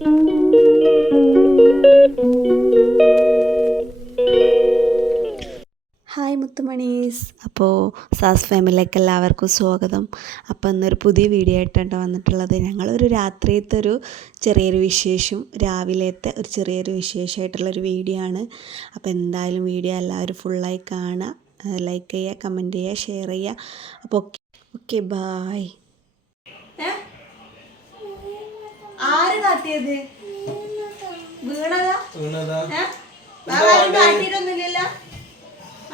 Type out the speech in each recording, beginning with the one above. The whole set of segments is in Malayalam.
ഹായ് മുത്തുമണീസ്. അപ്പോൾ സാസ് ഫാമിലിയിലേക്ക് എല്ലാവർക്കും സ്വാഗതം. അപ്പോൾ ഇന്നൊരു പുതിയ വീഡിയോ ആയിട്ടാണ് വന്നിട്ടുള്ളത്. ഞങ്ങളൊരു രാത്രിയത്തെ ഒരു ചെറിയൊരു വിശേഷം, രാവിലത്തെ ഒരു ചെറിയൊരു വിശേഷമായിട്ടുള്ളൊരു വീഡിയോ ആണ്. അപ്പോൾ എന്തായാലും വീഡിയോ എല്ലാവരും ഫുള്ളായി കാണുക, ലൈക്ക് ചെയ്യുക, കമൻറ്റ് ചെയ്യുക, ഷെയർ ചെയ്യുക. അപ്പോൾ ഓക്കെ ബായ്. ആര് കാട്ടിയത്? വീണതാ? കാട്ടിയിട്ടൊന്നുമില്ലല്ലോ,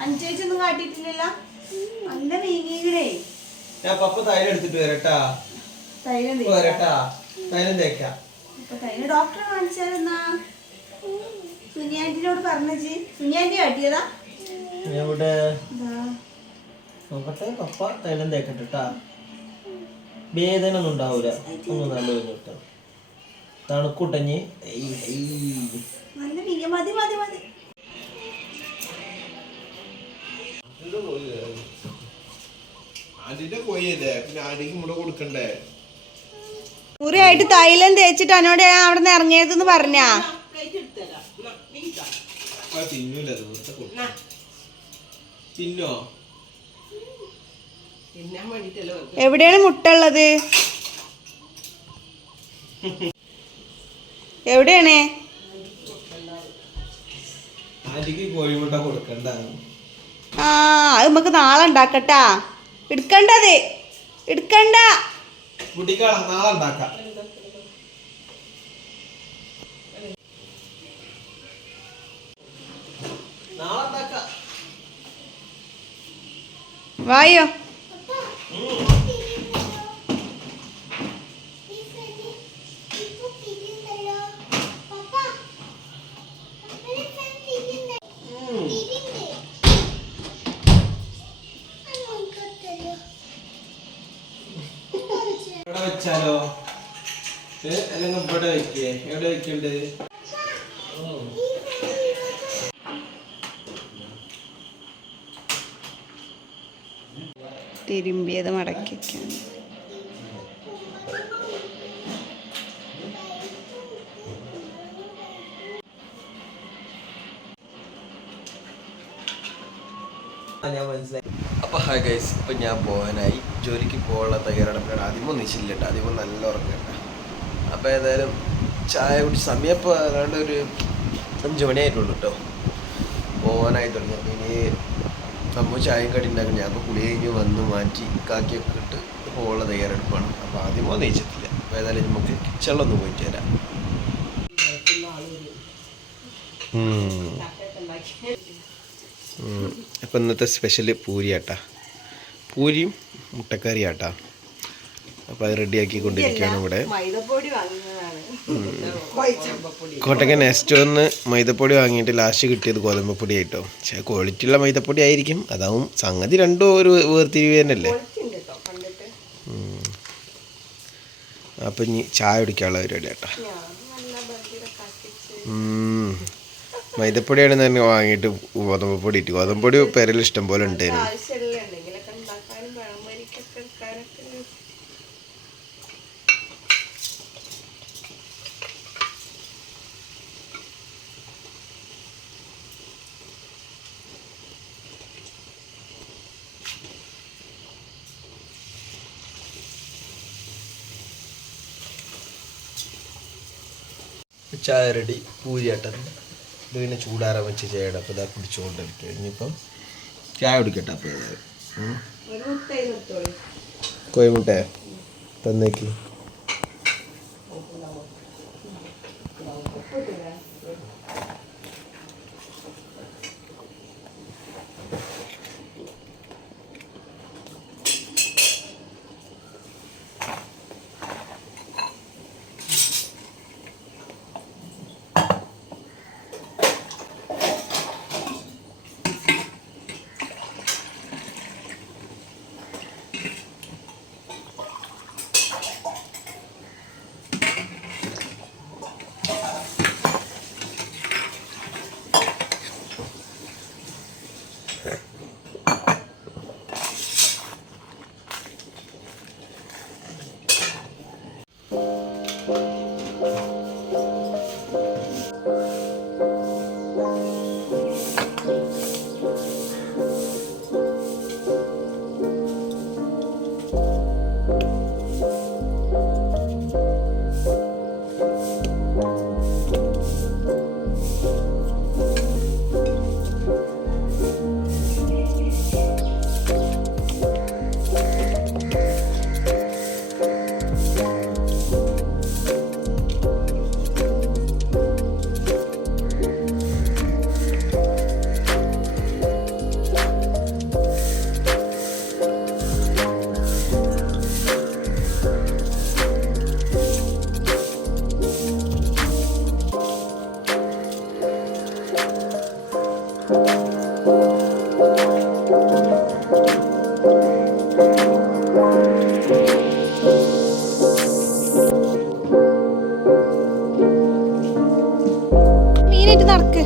അഞ്ചേച്ചൊന്നും കാട്ടിയിട്ടില്ലല്ലോ. നല്ല വീങ്ങിക്കണേ. തൈലം എടുത്തിട്ട് വരട്ടാ. തൈലം തേക്കാം. തൈലം ഡോക്ടറെ കാണിച്ചാലെന്നാ? സുനിയാന്റിനോട് പറഞ്ഞേ. സുനിയാന്റി കാട്ടിയതാ? നോക്കട്ടെ. പപ്പ തൈലം തേക്കട്ടെട്ടാ. വേദന ഒന്നും ഉണ്ടാവൂല. ഒന്നും നല്ല കേട്ടോ. തണുക്കൂട്ടഞ്ഞ് നല്ല വീങ്ങ. മതി മതി മതി. മുറിയായിട്ട് തൈലം തേച്ചിട്ട് എന്നോട് ഞാൻ അവിടെ നിന്ന് ഇറങ്ങിയതെന്ന് പറഞ്ഞാ. എവിടെയാണ് മുട്ടുള്ളത്? എവിടെയാണ്? ആ, അത് നമുക്ക് നാളെ ഉണ്ടാക്കട്ടാ. എടുക്കണ്ടത് എടുക്കണ്ട. വായോ. വെച്ചാലോ അല്ലെങ്കിൽ ഇവിടെ വെക്കേ? എവിടെ വെക്കണ്ട്? തിരുമ്പിയത് മടക്കി വെക്കാൻ. അപ്പോൾ ഹായ് ഗൈസ്, ഇപ്പം ഞാൻ പോകാനായി. ജോലിക്ക് പോകാനുള്ള തയ്യാറെടുപ്പിലാണ്. ആദ്യമോ നിശ്ചയില്ല, ആദ്യമോ നല്ല ഉറങ്ങണ്ട. അപ്പോൾ ഏതായാലും ചായ കുടിച്ച് സമയം ഇപ്പോൾ ഏതാണ്ട് ഒരു 5 മണിയായിട്ടുള്ളൂ കേട്ടോ. പോകാനായി തുടങ്ങി. അപ്പോൾ ഇനി നമ്മൾ ചായയും കടി ഉണ്ടാക്കണം. ഞാൻ ഇപ്പോൾ കുളി കഴിഞ്ഞ് വന്ന് മാറ്റി കാക്കിയൊക്കെ ഇട്ട് പോകാനുള്ള തയ്യാറെടുപ്പാണ്. അപ്പോൾ ആദ്യമോ നിശ്ചയിച്ചിട്ടില്ല. അപ്പോൾ ഏതായാലും നമുക്ക് കിച്ചണിലൊന്ന് പോയിട്ട് വരാം. അപ്പോൾ ഇന്നത്തെ സ്പെഷ്യൽ പൂരിയാട്ടാ. പൂരിയും മുട്ടക്കറിയാട്ടാ. അപ്പോൾ അത് റെഡിയാക്കിക്കൊണ്ടിരിക്കുകയാണ് ഇവിടെ. കോട്ടക്കൽ നെസ്റ്റോന്ന് മൈദപ്പൊടി വാങ്ങിയിട്ട് ലാസ്റ്റ് കിട്ടിയത് ഗോതമ്പപ്പൊടി ആയിട്ടോ. പക്ഷേ ക്വാളിറ്റിയുള്ള മൈദപ്പൊടി ആയിരിക്കും. അതാവും സംഗതി രണ്ടും ഒരു വേർതിരിവ് തന്നെയല്ലേ. അപ്പം ഇനി ചായ കുടിക്കാനുള്ള പരിപാടി ആട്ടാ. മൈദപ്പൊടിയാണ് തന്നെ വാങ്ങിയിട്ട് ഗോതമ്പൊടി ഇട്ട്. ഗോതമ്പൊടി പെരൽ ഇഷ്ടം പോലെ ഉണ്ടായിരുന്നു. ചായ റെഡി. പൂരിയാട്ടം ഇത് പിന്നെ ചൂടാറാൻ വെച്ച് ചെയ്യണം. അപ്പോൾ ഇതാ കുടിച്ചുകൊണ്ടിരിക്കുക. ഇനിയിപ്പം ചായ കുടിക്കട്ടെ. അപ്പോൾ കോഴിമുട്ട തന്നേക്ക്. മീനായിട്ട് നടക്ക്.